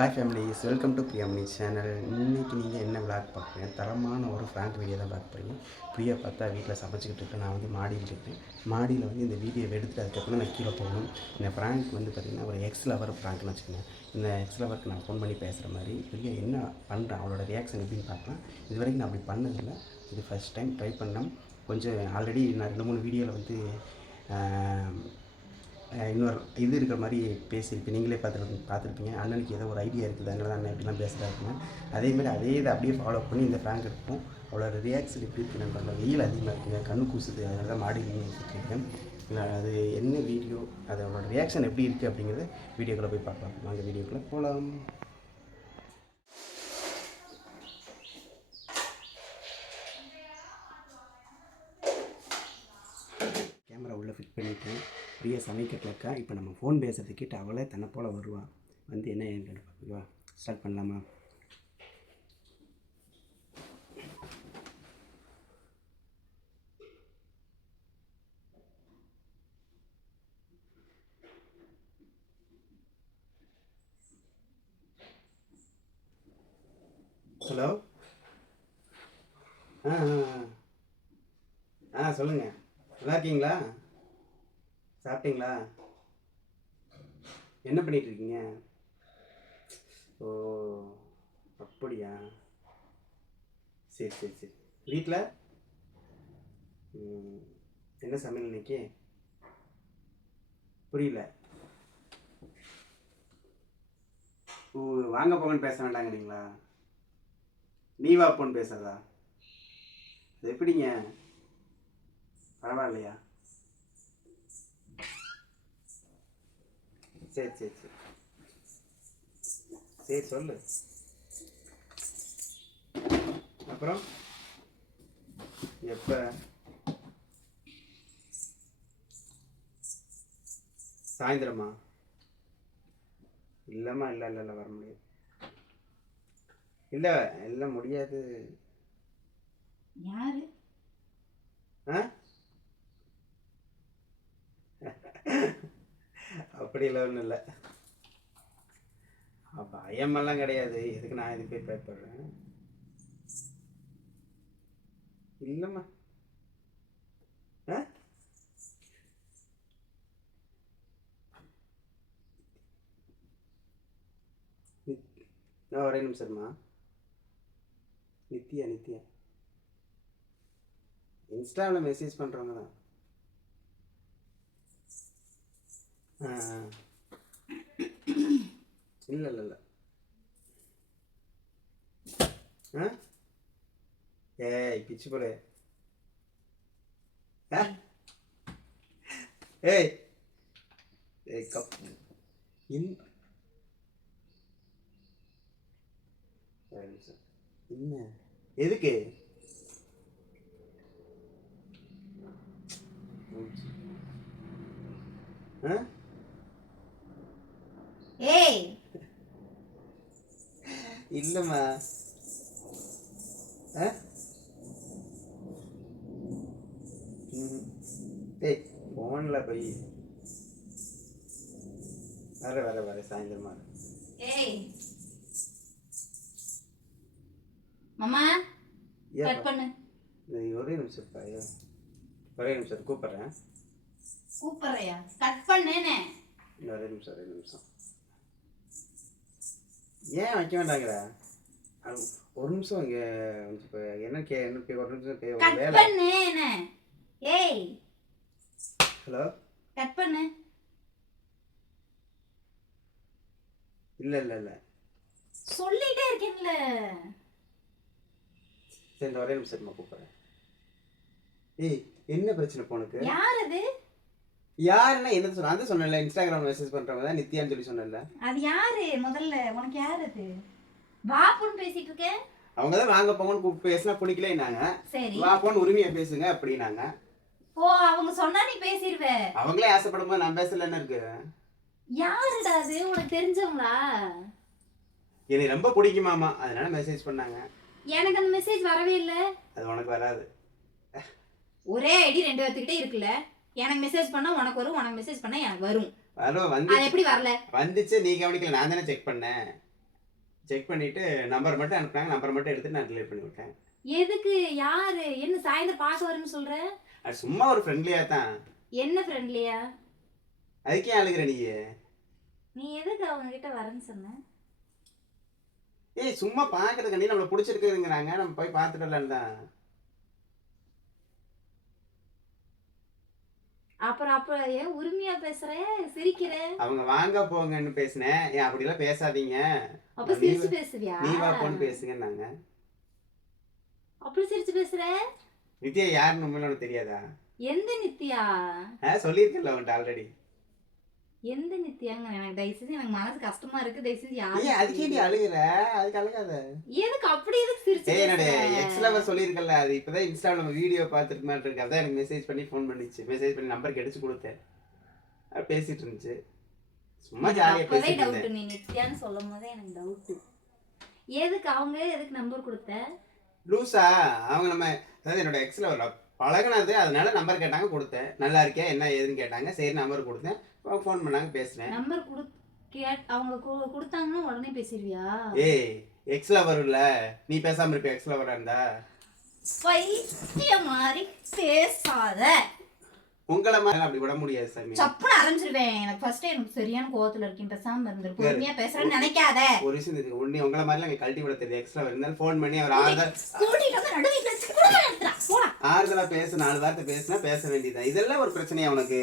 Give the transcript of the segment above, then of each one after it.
Hi families welcome to Priyamani channel இன்னைக்கு நீங்கள் என்ன விளாக் பார்க்குறீங்க தரமான ஒரு ஃப்ராங்க் வீடியோ தான் பார்க்க போகிறீங்க பிரியா பார்த்தா வீட்டில் சமைச்சிக்கிட்டு இருக்கேன் நான் வந்து மாடியில் இருக்கேன். மாடியில் வந்து இந்த வீடியோ எடுத்துட்டு அதுக்கப்புறம் நான் கீழே போகணும். இந்த ஃப்ராங்க் வந்து பார்த்திங்கன்னா ஒரு எக்ஸ் லவர் ஃப்ராங்க்னு வச்சுக்கோங்க. இந்த எக்ஸ் லவருக்கு நான் ஃபோன் பண்ணி பேசுகிற மாதிரி பிரியா என்ன பண்ணுறேன் அவளோட ரியாக்ஷன் எப்படின்னு பார்க்கலாம். இது வரைக்கும் நான் அப்படி பண்ணதில்லை. இது ஃபஸ்ட் டைம் ட்ரை பண்ணேன் கொஞ்சம் ஆல்ரெடி நான் ரெண்டு மூணு வீடியோவில் வந்து இன்னொரு இது இருக்கிற மாதிரி பேசியிருப்பீங்க நீங்களே பார்த்துரு பார்த்துருப்பீங்க. அண்ணனுக்கு ஏதோ ஒரு ஐடியா இருக்குது அதனால அண்ணன் இப்படிலாம் பேசுகிறாருங்க அதேமாதிரி அதே இதை அப்படியே ஃபாலோ பண்ணி இந்த ஃபேங்க் எடுப்போம். அவளோட ரியாக்ஷன் எப்படி இருக்குன்னு பண்ணல வெயில் அதிகமாக இருக்குங்க கண்ணு கூசுது அதனால தான் மாடி இருக்கேன். நான் அது என்ன வீடியோ அது அவளோட ரியாக்ஷன் எப்படி இருக்குது அப்படிங்கிறத வீடியோக்குள்ளே போய் பார்க்கலாம். வாங்க வீடியோக்குள்ளே போகலாம் கேமரா உள்ளே ஃபிட் பண்ணிவிட்டேன் பிரியா சமைக்கட்டலக்கா இப்போ நம்ம ஃபோன் பேசுகிறதுக்கிட்ட அவளே தன்னை போல் வருவாள் வந்து என்ன ஏன்னு கேட்டு ஓகேவா ஸ்டார்ட் பண்ணலாமா ஹலோ ஆ ஆ ஆ. ஆ சொல்லுங்கள் நல்லா இருக்கீங்களா சாப்பிட்டீங்களா என்ன பண்ணிட்டு இருக்கீங்க ஓ அப்படியா? சரி சரி சரி. வீட்டில் என்ன சமையல் இன்னைக்கு? புரியல. ஓ வாங்க போங்கன்னு பேச வேண்டாங்கிறீங்களா? நீ வா போன்னு பேசுறதா அது எப்படிங்க? பரவாயில்லையா? சரி சரி சரி. சரி சொல்லு. அப்புறம்? எப்போ? சாயந்தரமா? இல்லைம்மா இல்லை இல்லை இல்லை வர முடியாது. இல்லை இல்லை முடியாது. யாரு? ஆ? அப்படிலாம் ஒன்றும் இல்லை. பயமெல்லாம் கிடையாது. எதுக்கு நான் இது போய் பயப்படுறேன்? இல்லைம்மா. ஆ? நித்- நான் ஒரே நிமிஷம்மா நித்யா நித்யா. இன்ஸ்டாவில் மெசேஜ் பண்ணுறவங்க தான். இல்லை இல்லை இல்லை. ஆ? ஏய் பிச்சு போடு. ஏய். ஏய் கப் இன் என்ன? எதுக்கு? ஆ? ஏய். இல்லைம்மா. ஏய் ஃபோனில் போய். வர வர வர சாயந்தரமா. ஏய். மாமா கட் பண்ணு. ஒரே நிமிஷம் ஐயோ. ஒரே நிமிஷம் கூப்பிட்றேன். கூப்பிடுறியா? கட் பண்ணேனே ஒரே நிமிஷம் ஒரே நிமிஷம். ஏன் வைக்க வேண்டாங்கிற ஒரு நிமிஷம் இங்கே இப்போ என்ன கே என்ன ஒரு நிமிஷம் வேலை. ஏய். ஹலோ? கட் பண்ணு. இல்லை இல்லை இல்லை. சொல்லிட்டே இருக்கேன்ல. சரி இந்த ஒரே நிமிஷம் கூப்பிட்றேன். ஏய் என்ன பிரச்சனை இப்போ உனக்கு? யார் அது? யாருன்னா என்ன சொன்ன அந்த சொன்னல இன்ஸ்டாகிராம் மெசேஜ் பண்றவங்க தான் நித்யான்னு சொல்லி சொன்னல அது யாரு? முதல்ல உனக்கு யார் அது? பாப்புன்னு பேசிட்டு இருக்க. அவங்க தான் வாங்க போங்கன்னு கூப்பிட்டு பேசினா பிடிக்கலன்னாங்க. சரி. வா போன்னு உரிமையா பேசுங்க அப்படின்னாங்க. ஓ அவங்க சொன்னா நீ பேசிடுவ அவங்களே ஆசைப்படும் போது நான் பேசலன்னு இருக்கு. யாருடா அது? உனக்கு தெரிஞ்சவங்களா? எனக்கு ரொம்ப பிடிக்குமாமா அதனால மெசேஜ் பண்ணாங்க. எனக்கு அந்த மெசேஜ் வரவே இல்லை. அது உனக்கு வராது. ஒரே ஐடி ரெண்டு பேர்த்துக்கிட்டே இருக்குல்ல. எனக்கு மெசேஜ் பண்ணா உனக்கு வரும் உனக்கு மெசேஜ் பண்ணா எனக்கு வரும். வரும் அது வந்து எப்படி வரல? வந்துச்சு நீ கவனிக்கல நான் தானே செக் பண்ணேன். செக் பண்ணிட்டு நம்பர் மட்டும் அனுப்புனாங்க நம்பர் மட்டும் எடுத்து நான் டிலீட் பண்ணி விட்டேன். எதுக்கு யாரு? என்ன சாயந்தரம் பார்க்க வரேன்னு சொல்ற? அது சும்மா ஒரு ஃப்ரெண்ட்லியாக தான். என்ன ஃப்ரெண்ட்லியா அதுக்கே அழுகிற நீ? நீ எதுக்கு அவங்க கிட்ட வரேன்னு சொன்ன? ஏய் சும்மா பார்க்கறதுக்காண்டி நம்மளை பிடிச்சிருக்குதுங்கிறாங்க. நம்ம போய் பார்த்துட்டு வரலான்னு தான். அப்புறம் அப்புறம் ஏன் உரிமையா பேசுற? சிரிக்கிற? அவங்க வாங்க போங்கன்னு பேசினேன். ஏன் அப்படிலாம் பேசாதீங்க. அப்ப சிரிச்சு பேசுவியா? நீ வா போன்னு பேசுங்கன்னாங்க. அப்படி சிரிச்சு பேசுற? வித்யா யாருன்னு உண்மையில தெரியாதா? எந்த நித்யா? சொல்லியிருக்கல உன்ட்ட ஆல்ரெடி எந்த நித்யாங்க? எனக்கு தயவு செஞ்சு எனக்கு மனசு கஷ்டமா இருக்கு. தயவு செஞ்சு ஏன் அதுக்கே நீ அழுகுற? அதுக்கு அழுகாத. எதுக்கு அப்படி எதுக்கு சிரிச்சு ஏய் என்னோட பேசுற? எக்ஸ் லவர் சொல்லியிருக்கல அது இப்பதான் இன்ஸ்டால நம்ம வீடியோ பார்த்துட்டு மாதிரி இருக்கு. அதான் எனக்கு மெசேஜ் பண்ணி ஃபோன் பண்ணிச்சு. மெசேஜ் பண்ணி நம்பர் கிடைச்சு கொடுத்தேன். பேசிட்டு இருந்துச்சு. சும்மா எனக்கு ஜாலியா அப்பவே பேசிட்டு டவுட் நீ நித்யான்னு சொல்லும் போதே எனக்கு டவுட் எதுக்கு அவங்க எதுக்கு நம்பர் கொடுத்த? லூசா அவங்க நம்ம அதாவது என்னோட எக்ஸ் லவர் பழகுனது அதனால நம்பர் கேட்டாங்க கொடுத்தேன். நல்லா இருக்கே என்ன ஏதுன்னு கேட்டாங்க. சரி நம்பர் கொடுத்தேன். ஃபோன் பண்ணாங்க பேசுனேன். நம்பர் கொடு கேட் அவங்க கொடுத்தாங்கன்னா உடனே பேசிடுவியா ஏய் எக்ஸ் லவர் இல்ல. நீ பேசாம இருப்ப எக்ஸ் லவரா இருந்தா? பைத்திய மாதிரி பேசாத. உங்களை மாதிரி அப்படி விட முடியாது சாமி. சப்புன்னு அரைஞ்சிருவேன். எனக்கு ஃபர்ஸ்ட் எனக்கு சரியான கோவத்துல இருக்கேன் பேசாம இருந்துரு. பொறுமையா பேசுறேன்னு நினைக்காத. ஒரு விஷயம் தெரியுது. உன்னை உங்களை மாதிரிலாம் இங்க கழட்டி விட தெரியுது. எக்ஸ் லவர் இருந்தாலும் ஃபோன் பண்ணி அவர் ஆறுதல் ஆறுதலா பேச நாலு வார்த்தை பேசினா பேச வேண்டியதுதான். இதெல்லாம் ஒரு பிரச்சனையா உனக்கு?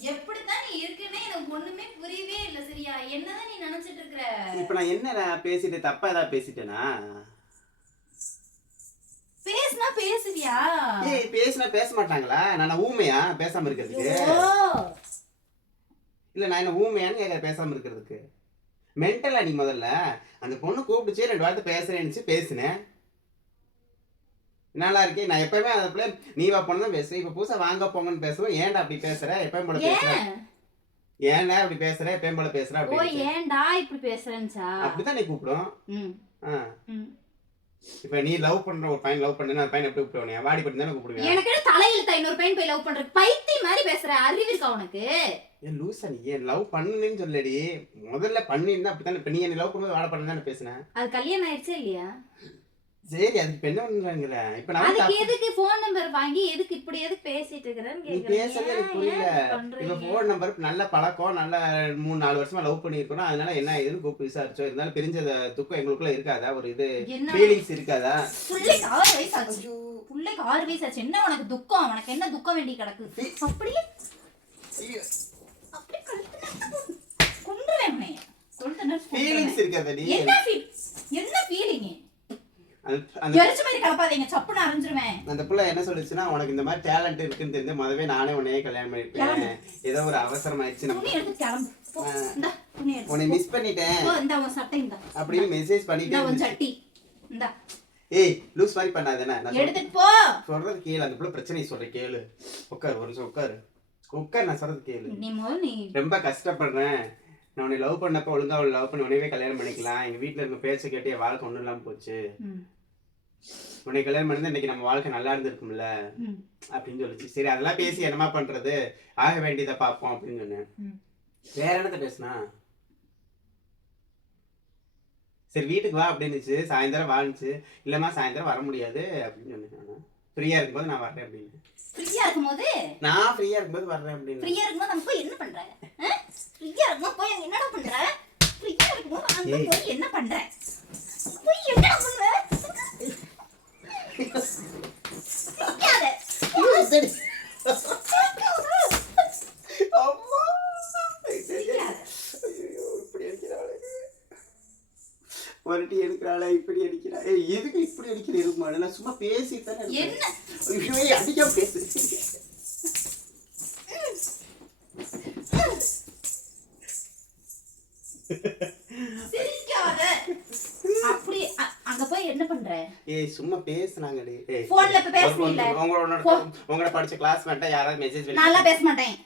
எப்படித்தான் நீ இருக்குன்னே எனக்கு ஒண்ணுமே புரியவே இல்ல சரியா? என்னதான் நீ நினைச்சிட்டு இருக்கிற இப்ப நான் என்ன பேசிட்டு தப்பா ஏதாவது பேசிட்டேனா? பேசுனா பேசுவியா? ஏய் பேசினா பேச மாட்டாங்களா? நான் ஊமையா? பேசாம இருக்கிறதுக்கு. இல்ல நான் என்ன ஊமையான்னு கேட்க பேசாம இருக்கிறதுக்கு. மென்டலா நீ முதல்ல. அந்த பொண்ணு கூப்பிடுச்சு ரெண்டு வார்த்தை பேசுறேன்னு பேசினேன். நல்லா இருக்கே? நான் எப்பவுமே அந்த பிள்ளை நீ வா பொண்ணு தான் பேசுறேன். இப்ப புதுசா வாங்க போங்கன்னு பேசுவேன். ஏன்டா அப்படி பேசுற? எப்பயும் போல பேசுற. ஏன் ஏன்டா அப்படி பேசுற? எப்பயும் போல பேசுற? ஓ ஏன்டா இப்படி பேசுறேன்ச்சா அப்படிதான் நீ கூப்பிடும். ம். ஆ. ம். இப்ப நீ லவ் பண்ற ஒரு பையன் லவ் பண்ணா அந்த பையன் எப்படி கூப்பிடுவானே வாடி பட்டு தானே கூப்பிடுவேன் எனக்கு தலையில இன்னொரு பையன் போய் லவ் பண்ற பைத்தியம் மாதிரி பேசுற? அறிவு இருக்கா உனக்கு? ஏன் லூசா நீ? ஏன் லவ் பண்ணுன்னு சொல்லடி முதல்ல பண்ணியிருந்தா அப்படித்தானே? இப்ப நீ என்ன லவ் பண்ணும்போது வாட பண்ண தானே பேசுனேன் அது கல்யாணம் ஆயிடுச்சா இல்லையா? சரி அதுக்கு இப்ப என்ன பண்றாங்கிற இப்ப நான் அதுக்கு எதுக்கு போன் நம்பர் வாங்கி எதுக்கு இப்படி எதுக்கு பேசிட்டு இருக்கிறேன்னு நீ கேக்குறேன். பேசுறது எனக்கு புரியல. இப்ப? போன் நம்பர் நல்ல பழக்கம் நல்ல மூணு நாலு வருஷமா லவ் பண்ணிருக்கோம் அதனால என்ன ஏதுன்னு கூப்பிட்டு விசாரிச்சோம் இருந்தாலும் பிரிஞ்ச துக்கம் எங்களுக்குள்ள இருக்காதா? ஒரு இது என்ன ஃபீலிங்ஸ் இருக்காதா? புள்ளைக்கு ஆறு வயசு ஆச்சு. புள்ளைக்கு ஆறு வயசு ஆச்சு. என்ன உனக்கு துக்கம்? உனக்கு என்ன துக்கம் வேண்டி கிடக்கு? அப்படியே அப்படியே கழுத்து கொண்டுவேன் உன்னைய. கொழுத்து நெரிச்சு ஃபீலிங்ஸ் கொன்றுவேன். இருக்காதடி என்ன feel- என்ன ஃபீலிங் எரிச்ச மாதிரி கலப்பாதீங்க சப்புன்னு அரைஞ்சிருவேன். அந்த புள்ள என்ன சொல்லுச்சுன்னா உனக்கு இந்த மாதிரி டேலண்ட் இருக்குன்னு தெரிஞ்சு முதவே நானே உன்னையே கல்யாணம் பண்ணிருப்பேன் ஏதோ ஒரு அவசரம் ஆயிடுச்சு உன்னை மிஸ் பண்ணிட்டேன். அப்படின்னு மெசேஜ் பண்ணிட்டே ஏய் லூஸ் மாதிரி பண்ணாதேனா எடுத்துட்டு போ. சொல்றது கேளு. அந்த புள்ள பிரச்சனை சொல்றேன் கேளு. உட்கார் ஒரு நிமிஷம் உட்காரு. உட்கார் நான் சொல்றது கேளு. நீ ரொம்ப கஷ்டப்படுறேன். நான் உன்னை லவ் பண்ணப்ப ஒழுங்கா அவளை லவ் பண்ணி உடனே கல்யாணம் பண்ணிக்கலாம். எங்க வீட்ல இருக்க பேச்சை கேட்டு என் வாழ்க்கை ஒண்ணும் இல்லாம போச்சு. உன்னை கல்யாணம் பண்ணி இன்னைக்கு நம்ம வாழ்க்கை நல்லா இருந்திருக்கும்ல. அப்படின்னு சொல்லிச்சு. சரி அதெல்லாம் பேசி என்னமா பண்றது? ஆக வேண்டியதை பார்ப்போம் அப்படின்னு சொன்னேன். வேற என்னத்த பேசுனா? சரி வீட்டுக்கு வா அப்படின்னுச்சு. சாயந்தரம் வானுச்சு இல்லம்மா சாயந்தரம் வர முடியாது அப்படின்னு சொன்னேன் ஃப்ரீயா இருக்கும்போது நான் வர்றேன் அப்படின்னு. ஃப்ரீயா இருக்கும்போது? நான் ஃப்ரீயா இருக்கும்போது வர்றேன் அப்படின்னு. ஃப்ரீயா இருக்கும்போது போய் என்ன பண்ற? ஃப்ரீயா இருக்கும்போது போய் என்னடா பண்ற? ஃப்ரீயா இருக்கும்போது அங்க. போய் என்ன பண்ற? போய் என்னடா பண்ற சிரிக்காத. அம்மா சிரிக்காத. ஐயோ, இப்படி அடிக்கிறாளே. ஒரு டீ எடுக்கிறாளே இப்படி அடிக்கிறா எதுக்கு இப்படி அடிக்கிற இருக்குமா நான் சும்மா பேசிட்டு தானே இருக்கேன். என்ன அடிக்காம பேசு சிரிக்காத அப்படி அ- அங்க போய் என்ன பண்ற? ஏய் சும்மா பேசுனாங்கடி. ஏய் Phone ல இப்ப பேசுனீல்ல? உங்களோட Phone. உங்களோட படிச்ச கிளாஸ்மேட்டா யாராவது மெசேஜ் நான்லாம் பேச மாட்டேன்.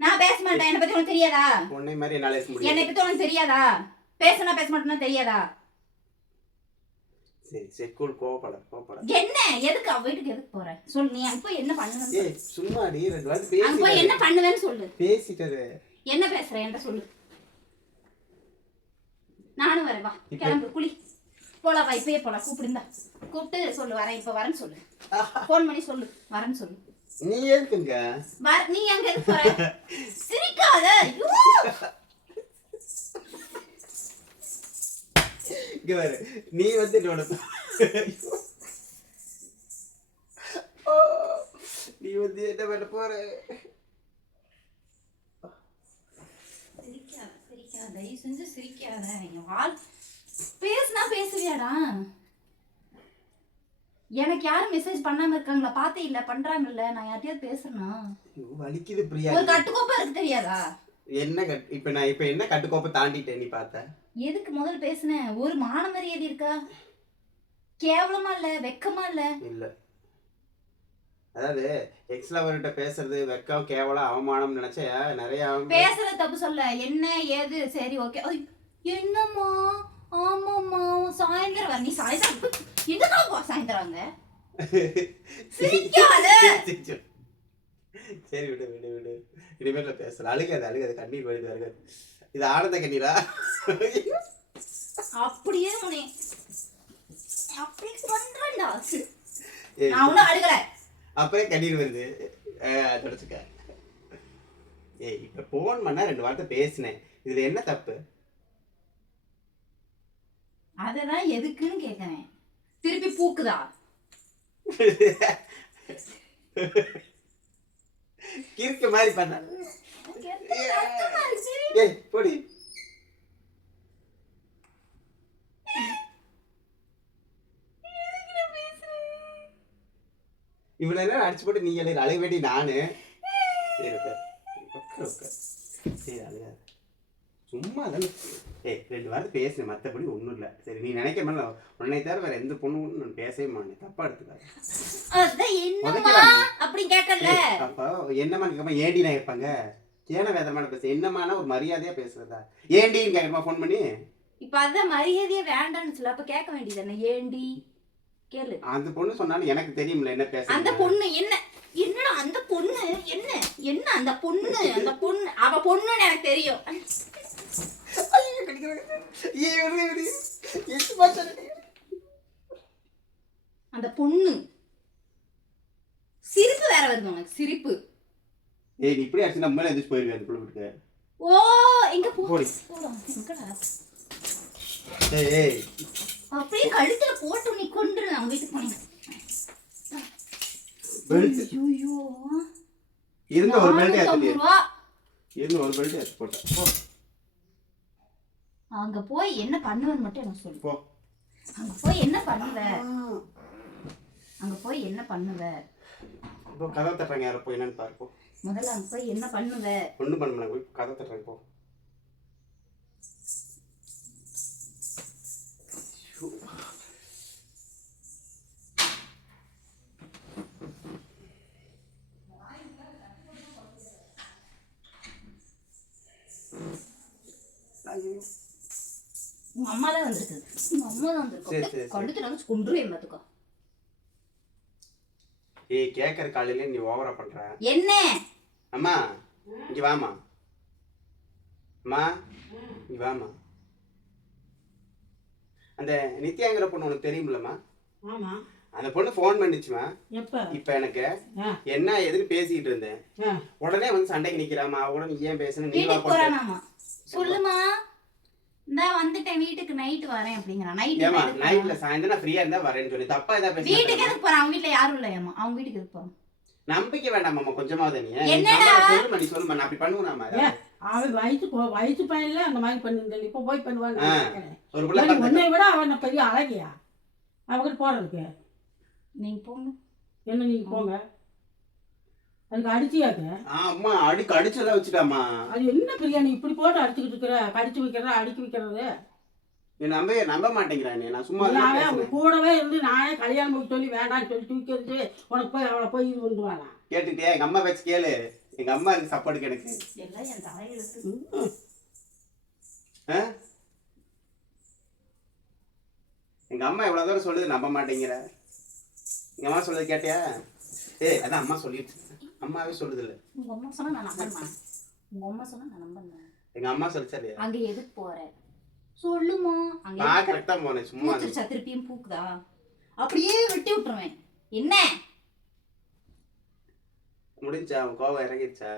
நான் பேச மாட்டேன். என்னை பத்தி உனக்கு தெரியாதா? உன்னை மாதிரி என்னால பேச முடியாது. என்னை பத்தி உனக்கு தெரியாதா? பேச மாட்டேன்னா தெரியாதா? சரி சரி கூல் கோவப்பட கோவப்பட. என்ன? எதுக்கு? அவ வீட்டுக்கு எதுக்கு போற? சொல்லு நீ அங்க போய் என்ன பண்ணுவேன்னு ஏய் சும்மா ரெண்டு. அங்க போய் என்ன பண்ணுவேன்னு சொல்லு. பேசிட்டது என்ன பேசுற? என்கிட்ட சொல்லு. சிரிக்காத வா. கிளம்பு குளி. போலாம் வா இப்பயே போலாம் கூப்பிடுந்தா. கூப்பிட்டு சொல்லு வரேன் இப்ப வரேன்னு சொல்லு. ஃபோன் பண்ணி சொல்லு வரேன்னு சொல்லு. நீ எதுக்குங்க? வர நீ இருக்கு போற? சிரிக்காத! இங்க பாரு நீ வந்து என்னோட நீ வந்து என்ன பண்ண போற? சிரிக்காத சிரிக்காத தயவு செஞ்சு சிரிக்காத. என் வாழ் பேசுனா பேசுவியாடா? எனக்கு யாரும் மெசேஜ் பண்ணாம இருக்காங்களா? பார்த்தே இல்ல பண்றாங்கல்ல நான் யார்ட்டையாவது பேசுறேனா? வலிக்குது பிரியா. ஒரு கட்டுக்கோப்பா இருக்கு தெரியாதா? என்ன கட் இப்ப நான் இப்ப என்ன கட்டுக்கோப்பை தாண்டிட்டேன் நீ பார்த்த? எதுக்கு முதல்ல பேசுனேன்? ஒரு மான மரியாதை இருக்கா? கேவலமா இல்ல வெக்கமா இல்ல? இல்ல. அதாவது எக்ஸ் லவர்கிட்ட பேசுறது வெக்கம் கேவலம் அவமானம் நினைச்சா நிறைய அவ- பேசுற தப்பு சொல்ல. என்ன ஏது? சரி ஓகே என்னம்மா? ஆமாம்மா சாயந்தரம் வர நீ சாயந்தரம் எங்கதான் போ சாயந்தரம் அங்க? சிரிக்காத. சரி விடு விடு விடு. இனிமேல பேசல அழுகாது அழுகாது. கண்ணீர் வருது அழுகாது. இது ஆனந்த கண்ணீரா? அப்படியே உன்னை அப்படி பண்றேன்டா ஏய், நான் ஒன்னும் அழுகல. அப்பவே கண்ணீர் வருது. தொடச்சுக்க. ஏய் இப்ப போன் பண்ணா ரெண்டு வார்த்தை பேசினேன். இதுல என்ன தப்பு? அதெல்லாம் எதுக்குன்னு கேட்கறேன் திருப்பி பூக்குதா? கிறுக்கு மாதிரி பண்ண. ஏய் போடி. இவ்வளோ நேரம் அடிச்சு போட்டு நீ எழுத அழுக வேண்டி நானு. சரி சரி அழுகாத. சும்மா தானே ஏய் ரெண்டு வாரத்தை பேசுனேன் மற்றபடி ஒன்றும் இல்லை. சரி நீ நினைக்க மாதிரி உன்னை தவிர வேற எந்த பொண்ணும் நான் பேசவே மாட்டேன். தப்பா எடுத்துக்காது? அப்படி கேட்கல அப்போ என்னம்மா கேட்காம ஏண்டி நான் கேட்பாங்க. ஏன வேதமான பேச. என்னமான ஒரு மரியாதையா பேசுறதா? ஏண்டின்னு கேட்கமா ஃபோன் பண்ணி. இப்ப அதான் மரியாதையே வேண்டாம்னு சொல்ல. அப்ப கேட்க வேண்டியது ஏண்டி? கேளு. அந்த பொண்ணு சொன்னாலும் எனக்கு தெரியும்ல என்ன பேச அந்த பொண்ணு என்ன? என்னடா அந்த பொண்ணு? என்ன? என்ன அந்த பொண்ணு? அந்த பொண்ணு? அவ பொண்ணுன்னு எனக்கு தெரியும். அந்த பொண்ணு. சிரிப்பு வேற வருது உனக்கு சிரிப்பு. ஏய் இப்படி ஆச்சு நம்ம எந்திரிச்சு போயிருவேன் அந்த புள்ள வீட்டுக்கு ஓ எங்க போடி. ஏய் ஏய். அப்படியே கழுத்துல போட்டு நீ கொண்டு அவங்க வீட்டுக்கு ஐயோ இருந்த ஒரு பெல்ட் இருந்த ஒரு பெல்ட் போட்டேன். அங்க போய் என்ன பண்ணுவேன்னு மட்டும் எனக்கு சொல்லு. போ. அங்க போய் என்ன பண்ணுவ? அங்க போய் என்ன பண்ணுவ? இப்போ கதை தட்டுறாங்க யாரோ போய் என்னன்னு பாரு போ. முதல்ல அங்க போய் என்ன பண்ணுவ? ஒன்றும் பண்ண முடியல போய் கதை தட்டுறாங்க போ. அம்மா தான் உங்க அம்மா தான் வந்திருக்கு. கழுத்துல வந்து கொண்டுருவேன் பாத்துக்கோ. ஏய் கேட்கற காலையில நீ ஓவரா பண்ற. என்ன? அம்மா இங்க வாமா அம்மா இங்க வாமா அந்த நித்யாங்கிற பொண்ணு உனக்கு தெரியுமில்லம்மா? ஆமா. அந்த பொண்ணு ஃபோன் பண்ணிச்சுமா இப்ப எனக்கு. என்ன எதுன்னு பேசிக்கிட்டு இருந்தேன். உடனே வந்து சண்டைக்கு நிக்கிறாமா கூட நீ ஏன் பேசுன? நீ சொல்லுமா இந்தா வந்துட்டேன் வீட்டுக்கு நைட்டு வரேன் அப்படிங்கிறான். ஏமா நைட்டு நைட்ல சாயந்தரம் ஃப்ரீயா இருந்தா வரேன்னு சொல்லி. தப்பா ஏதாவது வீட்டுக்கு எதுக்கு போறான்? அவங்க வீட்டுல யாரும் இல்லையாமா அவங்க வீட்டுக்கு எதுக்கு போறான்? நம்பிக்கை வேண்டாமாம்மா கொஞ்சமாவது நீ. என்னடா? சொல்லுமா நீ சொல்லுமா நான் அப்படி அவன் வயசு வயசு பையன்ல அந்த மாதிரி பண்ணிருந்தேன் இப்ப போய் பார்த்து உன்னை விட அவன் பெரிய அழகியா? அவகிட்ட போறதுக்கு. நீங்க போங்க. என்ன நீங்க போங்க? அதுக்கு அடிச்சியாக்க? ஆமா அடி கடிச்செல்லாம் வச்சுட்டாமா அது என்ன பிரியா நீ இப்படி போட்டு அடிச்சுக்கிட்டு இருக்கிற? கடிச்சு வைக்கிறத அடிக்க வைக்கிறது? நீ நம்ப நம்ப மாட்டேங்கிறானே நான் சும்மா அவங்க கூடவே இருந்து நானே கல்யாணம் பண்ணி சொல்லி வேண்டாம்னு சொல்லி தூக்கி எறிஞ்சு உனக்கு போய் அவளை போய் இது பண்ணுவானா கேட்டுட்டே எங்க அம்மா பேச்சு கேளு. எங்க அம்மா இருக்கு சப்போர்ட்டுக்கு எனக்கு எல்லாம் என் தலையெழுத்து ஆ? எங்க அம்மா எவ்வளவு தூரம் சொல்லுது நம்ப மாட்டேங்கிற. எங்க அம்மா சொல்லுது கேட்டியா? ஏய் அதான் அம்மா சொல்லிட்டு அம்மாவே சொல்லுது இல்ல உங்க அம்மா சொன்னா நான் நம்பணுமா? உங்க அம்மா சொன்னா நான் நம்பணும்? எங்க அம்மா சொல்லிச்சா இல்லையா அங்க எதுக்கு போற? சொல்லுமா. அங்க நான் கரெக்டாக போனேன் சும்மா பூத்துருச்சா திருப்பியும் பூக்குதா? அப்படியே வெட்டி விட்டுருவேன். என்ன? முடிஞ்சா அவன் கோவம் இறங்கிடுச்சா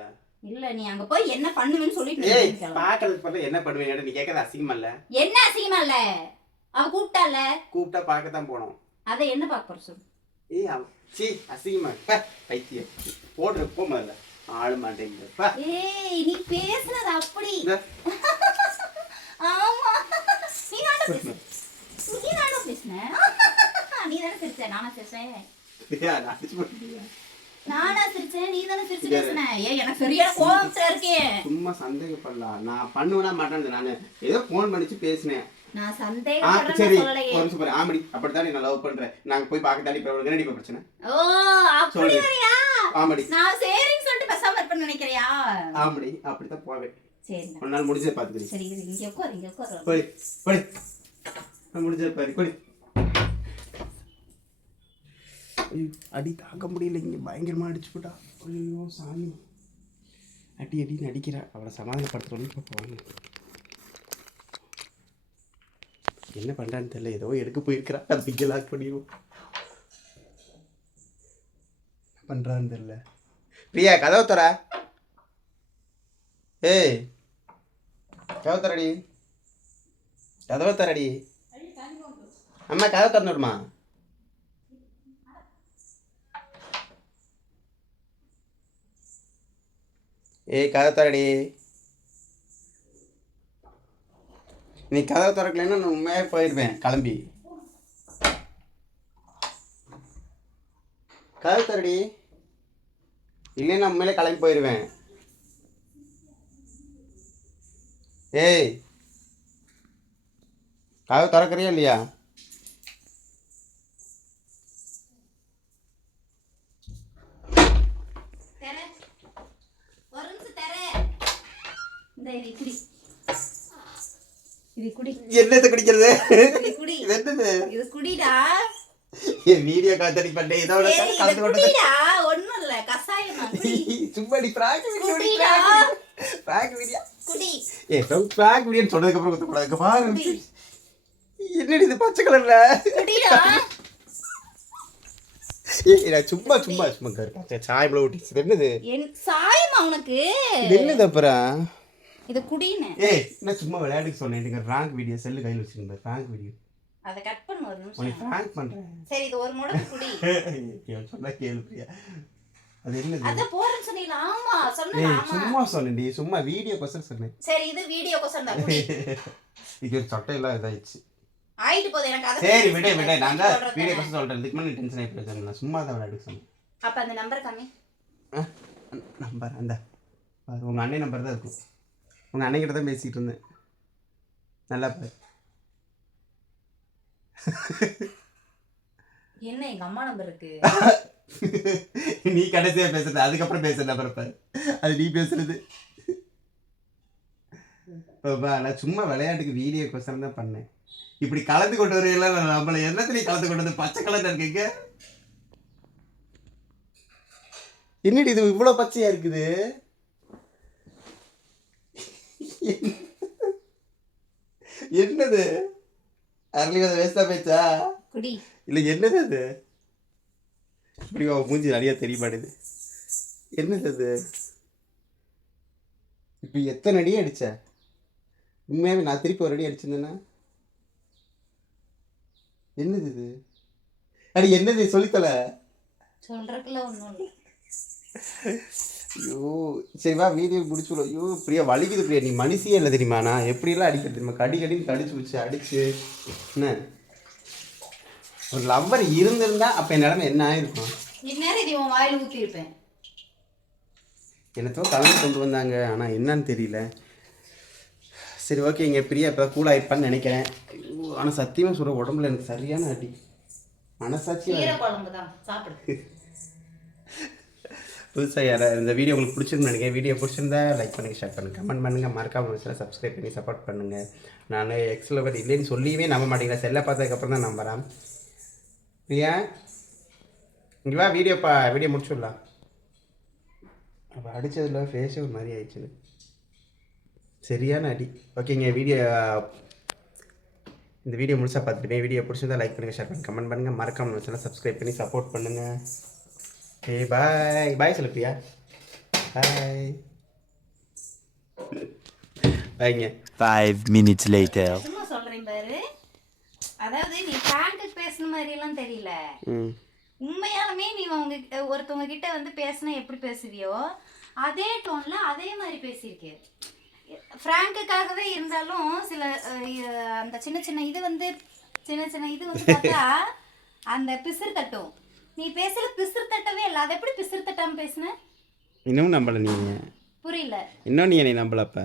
இல்ல நீ அங்க போய் என்ன பண்ணுவேன்னு சொல்லிட்டு ஏய். பார்க்கறதுக்கு பார்த்தா என்ன பண்ணுவீங்க நீ கேட்கறது அசிங்கமா இல்ல? என்ன அசிங்கமா இல்ல? அவ கூப்பிட்டால கூப்பிட்டா பார்க்க தான் போனோம். அதை என்ன பார்க்க போற சொல்லு? ஏய் சீ அசிங்கமா பைத்தியம். போடுற போ முதல்ல ஆளு மாட்டேங்குது. பா. ஏய் நீ பேசுனது அப்படி. ஆமா. நீ தானே பேசுன. நீ தானே பேசுன. நீ தானே சிரிச்ச. நானா சிரிச்சேன். நான் சிரிச்சேன். நீ தானே சிரிச்சு பேசுன. ஏய் எனக்கு சரியான கோபத்துல இருக்கே. சும்மா சந்தேகப்படலாம். நான் பண்ணுவேனா மாட்டேன் நான். ஏதோ ஃபோன் பண்ணிச்சு பேசினேன். நான் சரி. ஒரு ஆமடி. அப்படித்தான் நீ நான் லவ் பண்றேன் நாங்க போய் பார்க்க தாண்டி இப்போ என்னடி இப்ப பிரச்சனை? ஓ அப்படி சொல்லு. வரியா? ஆமடி. நான் சரின்னு சொல்லிட்டு பேசாம இருப்பேன்னு நினைக்கிறியா? ஆமடி. அப்படித்தான் போவேன். சரி ஒரு நாள் முடிஞ்சதை பார்த்துக்கிறேன். சரி இது இங்க உட்காரு இங்க உட்காரு. போய் போய் நான் முடிஞ்சதை பாரு. அடி தாக்க முடியல. இங்கே பயங்கரமாக அடிச்சு போட்டா. ஐயோ சாமி. அடி அடின்னு அடிக்கிறா. அவளை சமாதானப்படுத்துறோன்னு இப்போ போவாங்க என்ன பண்ணுறான்னு தெரியல. ஏதோ எடுக்க போயிருக்கிறா பிக்க லாக் பண்ணிடுவோம். என்ன பண்ணுறான்னு தெரியல. பிரியா கதவை தர ஏய் கதவை தரடி கதவை தரடி அம்மா கதவை திறந்துடுமா ஏய் கதவை தரடி நீ கதவை திறக்கலைன்னா நான் உண்மையாக போயிடுவேன் கிளம்பி. கதவு தரடி இல்லைன்னா உண்மையிலே கிளம்பி போயிடுவேன் ஏய் கதவு திறக்கிறியா இல்லையா? இந்த இது குடி. என்னத்தை குடிக்கிறது? இது குடி. இது என்னது? இது குடிடா. என் வீடியோ காத்தடி பண்ண இது கலந்து கொண்டது. குடிடா. ஒண்ணும் இல்ல கசாயமா குடி சும்மா நீ பிராக் வீடியோ. பிராக் வீடியோ குடி. ஏ பிராக் வீடியோன்னு சொன்னதுக்கு அப்புறம் குத்தக்கூடாது. பாரு குடி. என்னடி இது பச்சை கலர்ல குடிடா. சும்மா சும்மா சும்மா கரு சாயம்ல ஊட்டி என்னது? என் சாயமா இது என்னது அப்புறம்? இது குடின்னு. ஏய் நான் சும்மா விளையாட்டுக்கு சொன்னேன். எனக்கு பிராங்க் வீடியோ செல்லு கையில் வச்சிருந்தேன் பிராங்க் வீடியோ அதை கட் பண்ணு ஒரு உனக்கு நிமிஷம். பிராங்க் பண்றேன். சரி இது ஒரு முடக்கு குடி. இவன் சொன்னா கேளு பிரியா அது என்னது? அத போறேன்னு சொன்னீங்களா? ஆமா சொன்னேன் ஏய் ஆமா. சும்மா சொன்னேன்டி சும்மா வீடியோ கொசம் சொன்னேன். சரி இது வீடியோ கொசம் தான் குடி. இது ஒரு சட்டை எல்லாம் இதாயிடுச்சு. ஆயிட்டு போகுது எனக்கு அதை சரி விட விட. நான் தான். வீடியோ கொசம் சொல்றேன். இதுக்கு மேலே டென்ஷன் போயிருக்கேன் நான் சும்மா தான் விளையாடுக்கு சொன்னேன். அப்ப அந்த நம்பர் காமி நம்பர் அந்த உங்க அண்ணன் நம்பர் தான் இருக்கும். உங்க அண்ணன் கிட்ட தான் பேசிட்டு இருந்தேன். நல்லா பாரு என்ன எங்க அம்மா நம்பர் இருக்கு? நீ கடைசியா பேசுறது அதுக்கப்புறம் பேசுற நம்பர் பாரு அது நீ பேசுறது. நான் சும்மா விளையாட்டுக்கு வீடியோ கொசரம் தான் பண்ணேன். இப்படி கலந்து கொண்டு வரையெல்லாம் நம்மள என்னத்துலயும் கலந்து கொண்டு வந்து பச்சை கலர்ல இருக்கீங்க என்னடி இது இவ்வளவு பச்சையா இருக்குது? என்னது? அரளிவத வேஸ்டா பேச்சா குடி. இல்லை என்னது அது? இப்படி அவன் மூஞ்சி நிறைய தெரிய மாட்டேது என்னது அது? இப்போ எத்தனை அடி அடிச்ச? உண்மையாவே நான் திருப்பி ஒரு அடி அடிச்சிருந்தேன்னா என்னது இது? அடி என்னது சொல்லித்தல சொல்றதுக்குள்ள ஒண்ணும் இல்ல. ஐயோ சரி வா வீடியோ முடிச்சுடும் ஐயோ பிரியா வலிக்குது பிரியா. நீ மனுஷியே இல்லை தெரியுமா நான் எப்படிலாம் அடிக்கிறது தெரியுமா? கடி கடின்னு கடிச்சு வச்சு அடிச்சு என்ன? ஒரு லவ்வர் இருந்திருந்தா அப்போ என் நிலைமை என்ன ஆயிருக்கும்? இந்நேரம் இது உன் வாயில ஊத்தி இருப்பேன் என்னத்தோ கலந்து கொண்டு வந்தாங்க. ஆனால் என்னன்னு தெரியல. சரி ஓகே இங்கே பிரியா இப்போ கூலாக இருப்பான்னு நினைக்கிறேன். ஆனால் சத்தியமாக சொல்கிற உடம்புல எனக்கு சரியான அடி. மனசாட்சி சாப்பிடு. புதுசாக யாரா இந்த வீடியோ உங்களுக்கு பிடிச்சிருந்து நினைக்கிறேன். வீடியோ பிடிச்சிருந்தா லைக் பண்ணுங்கள் ஷேர் பண்ணுங்கள் கமெண்ட் பண்ணுங்கள் மறக்காம மனசில் சப்ஸ்கிரைப் பண்ணி சப்போர்ட் பண்ணுங்கள் நான் எக்ஸில் பற்றி இல்லைன்னு சொல்லியே நம்ப மாட்டேங்கிறேன். செல்லை பார்த்ததுக்கப்புறம் தான் நம்புகிறேன் பிரியா இங்கே வா வீடியோ பா வீடியோ முடிச்சுடலாம். அப்போ அடித்ததில் ஃபேஸே ஒரு மாதிரி ஆயிடுச்சு சரியான அடி. ஓகேங்க வீடியோ இந்த வீடியோ முழுசாக பார்த்துட்டு வீடியோ பிடிச்சிருந்தா லைக் பண்ணுங்கள் ஷேர் பண்ணுங்கள் கமெண்ட் பண்ணுங்கள் மறக்காமல் சப்ஸ்கிரைப் பண்ணி சப்போர்ட் பண்ணுங்கள் ஏய் பாய் பாய் சொல்லு பிரியா பாய் பாய்ங்க Five minutes later. சும்மா சொல்றேன் பாரு. அதாவது நீ பிராங்க்கு பேசுன மாதிரி எல்லாம் தெரியல. ம். உண்மையாலுமே நீ அவங்க ஒருத்தவங்க கிட்ட வந்து பேசினா எப்படி பேசுவியோ அதே டோன்ல அதே மாதிரி பேசியிருக்கே. ஃப்ராங்குக்காகவே இருந்தாலும் சில அந்த சின்ன சின்ன இது வந்து சின்ன சின்ன இது வந்து பார்த்தா அந்த பிசிறு தட்டும். நீ பேசுற பிசிறு தட்டவே இல்லை. அதை எப்படி பிசிறு தட்டாம பேசுன? இன்னும் நம்பலை நீங்கள் புரியல. இன்னும் நீ என்னை நம்பலப்ப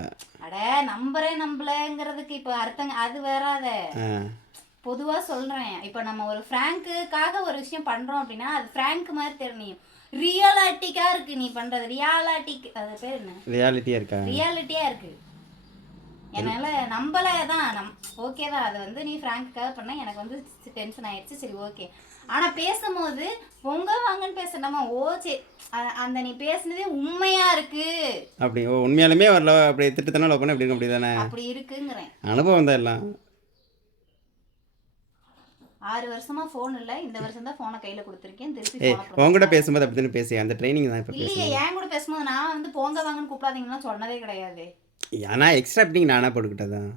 அட நம்புறேன் நம்பலங்கிறதுக்கு இப்போ அர்த்தங்க அது வராத ஆ. பொதுவாக சொல்கிறேன் இப்போ நம்ம ஒரு ஃப்ராங்க்குக்காக ஒரு விஷயம் பண்ணுறோம் அப்படின்னா அது ஃப்ராங்க் மாதிரி தெரியும். ரியாலிட்டிக்காக இருக்குது நீ பண்ணுறது ரியாலிட்டிக் அது பேர் என்ன? ரியாலிட்டியாக இருக்கா? ரியாலிட்டியாக இருக்குது என்னால் நம்பலை தான் நம் ஓகே தான். அது வந்து நீ ஃப்ராங்க்குக்காக பண்ண எனக்கு வந்து டென்ஷன் ஆயிடுச்சு. சரி ஓகே ஆனால் பேசும்போது பொங்க வாங்கன்னு பேசணுமா ஓ சரி அந்த நீ பேசுனதே உண்மையாக இருக்குது அப்படி ஓ உண்மையாலுமே வரல அப்படி திட்டத்தனம் லவ் பண்ண அப்படி அப்படி தானே அப்படி இருக்குங்கிறேன். அனுபவம் தான் எல்லாம். ஆறு வருஷமா ஃபோன் இல்லை. இந்த வருஷம் தான் ஃபோனை கையில் கொடுத்துருக்கேன். திருப்பி உங்ககிட்ட பேசும்போது அப்படி தானே பேசி அந்த ட்ரைனிங் தான் இப்போ இல்லையே என் கூட பேசும்போது நான் வந்து போங்க வாங்கன்னு கூப்பிடாதீங்கன்னா சொன்னதே கிடையாது. ஆனால் எக்ஸ்ட்ரா எப்படிங்க நானாக போட்டுக்கிட்டதான்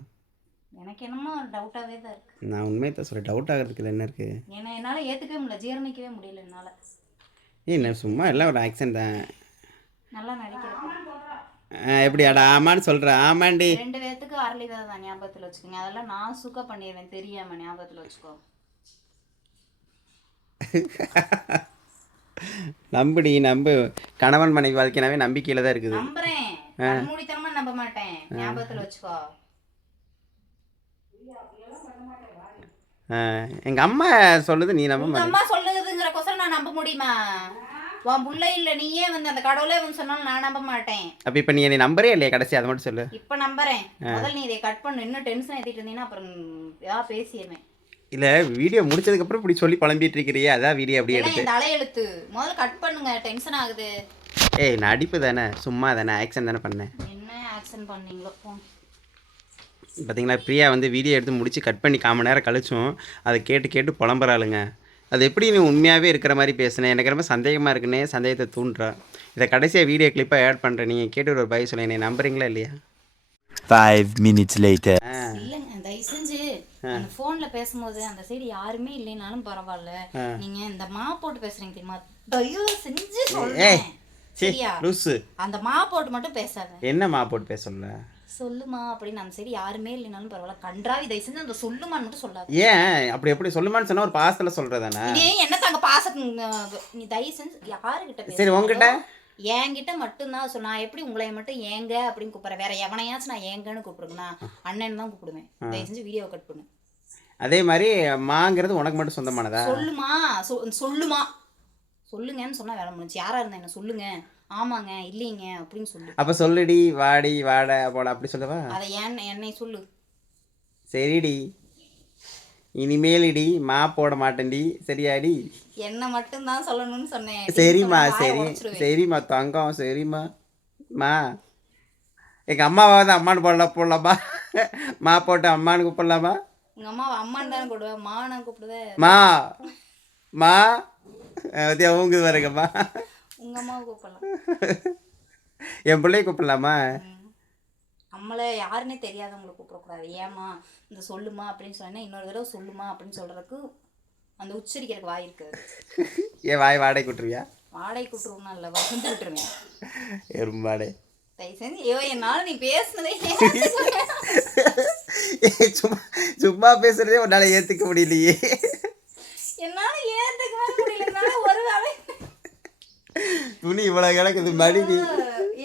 எனக்கு என்னமோ டவுட்டாகவே தான் இருக்கு. நான் உண்மையை தான் சொல்கிறேன் டவுட் ஆகிறதுக்கு என்ன இருக்குது ஏன்னா என்னால் ஏற்றுக்கவே முடியல ஜீரணிக்கவே முடியல என்னால். நான் சும்மா எல்லாம் ஒரு ஆக்சன் தான். நல்லா நடிக்கிறேன் எப்படி அடா ஆமான்னு சொல்கிறேன் ஆமாண்டி. ரெண்டு பேர்த்துக்கு அரளி விதை தான் ஞாபகத்தில் வச்சுக்கோங்க. அதெல்லாம் நான் சுக்க பண்ணிடுவேன். தெரியாம ஞாபகத்தில் வச்சுக்கோ. நம்புடி நம்பு. கணவன் மனைவி வாழ்க்கைனாவே நம்பிக்கையில் தான் இருக்குது. நம்புறேன். மூடித்தனமா நம்ப மாட்டேன். ஞாபகத்தில் வச்சுக்கோ. எங்கள் அம்மா சொல்லுது நீ நம்ப அம்மா சொல்லுதுங்கிற கொசரம் நான் நம்ப முடியுமா? உன் புள்ள இல்லை நீயே வந்து அந்த கடவுளே வந்து சொன்னாலும் நான் நம்ப மாட்டேன். அப்போ இப்போ நீ என்னை நம்பரே இல்லையா கடைசி அதை மட்டும் சொல்லு. இப்ப நம்புறேன். முதல்ல நீ இதை கட் பண்ணு. இன்னும் டென்ஷன் ஏத்திட்டு இருந்தீங்கன்னா அப்புறம் ஏதாவது பேசிடுவேன். இல்லை வீடியோ முடிச்சதுக்கப்புறம் இப்படி சொல்லி புலம்பிட்டு இருக்கிறியே அதான் வீடியோ அப்படியே எடுத்து இந்த தலையெழுத்து. முதல்ல கட் பண்ணுங்க டென்ஷன் ஆகுது. ஏய் நடிப்பு தானே? சும்மா தானே? ஆக்ஷன் தானே பண்ணேன். என்ன ஆக்ஷன் பண்ணீங்களோ போ. பார்த்தீங்களா பிரியா வந்து வீடியோ எடுத்து முடிச்சு கட் பண்ணி காம நேரம் கழிச்சும் அதை கேட்டு கேட்டு புலம்புறாளுங்க. அது எப்படி நீ உண்மையாகவே இருக்கிற மாதிரி பேசுனேன் எனக்கு ரொம்ப சந்தேகமாக இருக்குன்னே சந்தேகத்தை தூண்டுறா. இதை கடைசியாக வீடியோ கிளிப்பாக ஆட் பண்ணுறேன் நீங்கள் கேட்டு ஒரு பய சொல்ல என்னை நம்புறீங்களா இல்லையா? Minutes later. ஆ. இல்லைங்க தயவு செஞ்சு அந்த போன்ல பேசும்போது அந்த சைடு யாருமே இல்லைனாலும் பரவாயில்ல. நீங்க இந்த மா போட்டு பேசுறீங்க தெரியுமா? தயவு செஞ்சு சரி சரியா அந்த மா போட்டு மட்டும் பேசாத. என்னம்மா போட்டு பேச சொல்ல? சொல்லுமா அப்படின்னு அந்த சைடு யாருமே இல்லைனாலும் பரவாயில்ல. கன்றாவி தயவு செஞ்சு அந்த சொல்லுமான்னு மட்டும் சொல்லாத. ஏன்? அப்படி எப்படி சொல்லுமான்னு சொன்னால் ஒரு பாசத்தில் சொல்கிறதானே இதே என்ன தாங்க பாச நீ தயவு செஞ்சு யாருகிட்ட பேசுறீங்களோ, சரி, உன்கிட்ட? என்கிட்ட மட்டும்தான் சொல். நான் எப்படி உங்களை மட்டும் ஏங்க அப்படின்னு கூப்பிடுறேன். வேற எவனையாச்சும் நான் ஏங்கன்னு கூப்பிடுங்கண்ணா அண்ணன் தான் கூப்பிடுவேன். தயவு செஞ்சு வீடியோ கட் பண்ணு. அதே மாதிரி மாங்கிறது உனக்கு மட்டும் சொந்தமானதா? சொல்லுமா. சொல்லுமா. சொல்லுங்கன்னு சொன்னா வேலை முடிஞ்சு யாரா இருந்தா என்ன? சொல்லுங்க. ஆமாங்க இல்லைங்க அப்படின்னு சொல்லு. அப்போ சொல்லுடி வாடி வாட போட அப்படி சொல்லவா? அதை ஏன் என்னை சொல்லு. சரிடி. இனிமேலுடி மா போட மாட்டேன்டி. சரியாடி? என்ன மட்டும்தான் சொல்லணும்னு சொன்னேன். சரிம்மா சரி. சரிம்மா தங்கம் சரிம்மா. மா எங்கள் அம்மாவை வந்து அம்மானு போடலாம் போடலாமா? மா போட்டு அம்மானு கூப்பிடலாமா? உங்க அம்மாவை அம்மான்னு தானே கூப்பிடுவேன் மா நான் கூப்பிடுவேன் மா மா அவங்க வரங்கம்மா உங்க அம்மாவை கூப்பிடலாம். என் பிள்ளைய கூப்பிடலாமா? நம்மளை யாருன்னே தெரியாதவங்களை கூப்பிடக்கூடாது. ஏமா இந்த சொல்லுமா அப்படின்னு சொன்னா இன்னொரு தடவை சொல்லுமா அப்படின்னு சொல்றதுக்கு அந்த உச்சரிக்கிறதுக்கு வாய் இருக்குது. என் வாய் வாடகை கூட்டுருவியா? வாடகை கூட்டுருவோம்னா இல்லை வசந்து விட்டுருவேன் எறும்பாடே தயவு செஞ்சு ஐயோ என்னால் நீ பேசுனதே சும்மா சும்மா பேசுறதே உன்னால ஏத்துக்க முடியலையே. என்னால ஏத்துக்கவே முடியல என்னால ஒரு வேலை துணி இவ்வளவு கிடக்குது மடிதி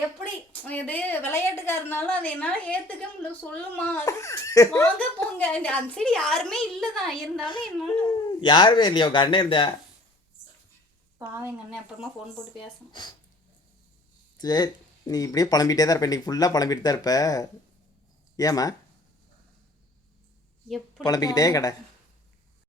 எப்படி? இது விளையாட்டுக்கா இருந்தாலும் அதை என்னால ஏத்துக்க முடியல. சொல்லுமா வாங்க போங்க. அந்த சைடு யாருமே இல்லதான் இருந்தாலும் என்னால யாருமே இல்லையா உங்க அண்ணன் இருந்தா பாவம் எங்க அண்ணன் அப்புறமா ஃபோன் போட்டு பேசணும் சரி நீ இப்படியே புலம்பிட்டே தான் இருப்ப. இன்னைக்கு ஃபுல்லாக புலம்பிட்டு தான் இருப்ப. எப்படி புலம்பிக்கிட்டே கடை